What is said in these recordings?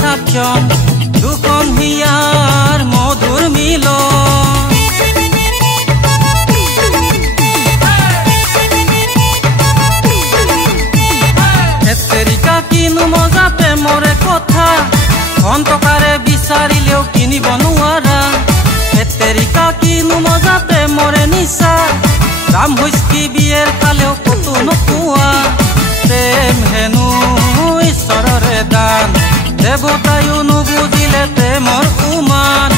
থাকন দুখন হিয়াৰ মধুৰ মিলন এতেৰিকা কিনু মজা প্ৰেমৰে কথা অন্তকাৰে বিচাৰিলেও কিনিব নোৱাৰা এতেৰিকা কিনু মজা প্ৰেমৰে নিশা ৰাম হুইস্কি বিয়েৰ কালেও কতো নোপোৱা প্রেম হেনু ঈশ্বররে দান দেবতায়ও নুবুজিলে প্রেমর উমান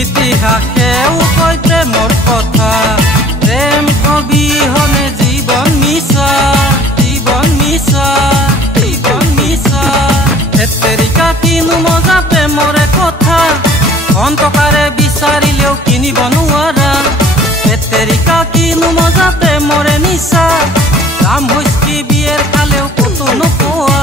ইতিহাসেও কয় প্রেমর কথা প্রেম অবিহনে জীবন মিছা জীবন মিছা জীবন মিছা এতেরিকা কিনু মজা প্রেমরে কথা অন্তকারে বিচারিলেও কিনিব নোৱাৰা এতেৰিকা কিনু মজা প্ৰেমৰে নিশা ৰাম হুইস্কি বিয়েৰ কালেও কতো নোপোৱা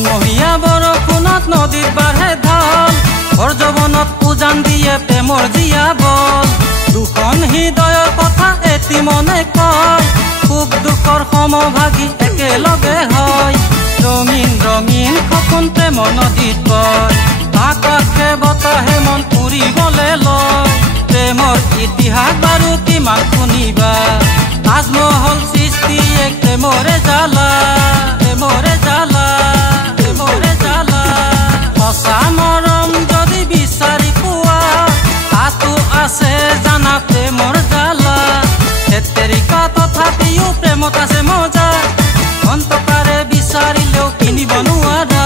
মহিয়া বৰষুণত নদীত বাঢ়ে ঢল ঘৰ যৌৱনত উজান দিয়ে প্ৰেমৰ জীয়া বল দুখন হৃদয়ৰ কথা এটি মনে কয় সুখ দুখৰ সমভাগী একেলগে হয় ৰঙীন ৰঙীন সপোন প্ৰেমৰ নদীত বয় আকাশে বতাহে মন উৰিবলৈ লয় প্ৰেমৰ ইতিহাস বাৰু কিমান শুনিবা তাজমহল সৃষ্টি এক প্ৰেমৰে জ্বালা প্ৰেমৰে জ্বালা সঁচা মৰম যদি বিচাৰি পোৱা তাতো আছে জানা প্ৰেমৰ জ্বালা এতেৰিকা তথাপিও প্ৰেমত আছে মজা অন্তকাৰে বিচাৰিলেও কিনিব নোৱাৰা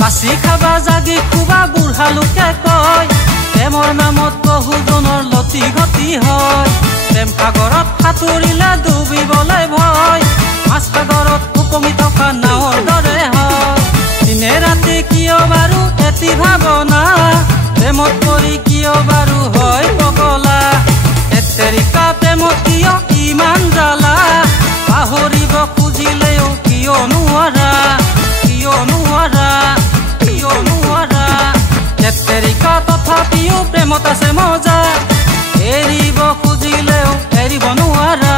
বাছি খাবা জাগি খুবা বুঢ়া লোকে কয় প্ৰেমৰ নামত বহুজনৰ লতি গতি হয় প্ৰেম সাগৰত সাঁতুৰিলে ডুবিবলৈ ভয় মাছ সাগৰত উপঙি থকা নাৱৰ দৰে হয় দিনে ৰাতি কিয় বাৰু এটি ভাৱনা প্ৰেমত পৰি কিয় বাৰু হয় পগলা এতেৰিকা প্ৰেমত কিয় ইমান জ্বালা পাহৰিব খুজিলেও কিয় নোৱাৰা কিয় নোৱাৰা এতেৰিকা তথাপিও প্ৰেমত আছে মজা এৰিব খুজিলেও এৰিব নোৱাৰা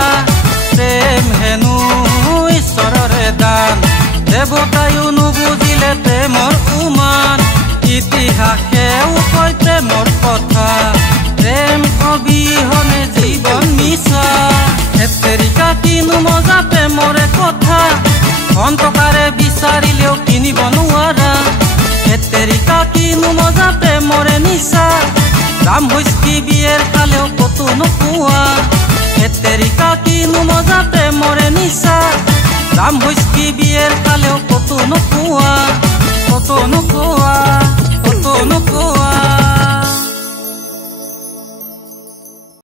প্ৰেম হেনু ঈশ্বৰৰে দান দেৱতায়ও নুবুজিলে প্ৰেমৰ উমান ইতিহাসেও কয় প্ৰেমৰ কথা প্ৰেম অবিহনে জীবন মিছা এতেৰিকা কিনু মজা প্ৰেমৰে কথা অন্তকাৰে বিচাৰিলেও কিনিব নোৱাৰা এতেৰিকা কিনু মজা প্ৰেমৰে নিশা ৰাম হুইস্কি বিয়েৰ কালেও কতো নোপোৱা এতেৰিকা কিনু মজা প্ৰেমৰে নিশা ৰাম হুইস্কি বিয়েৰ কালেও কতো নোপোৱা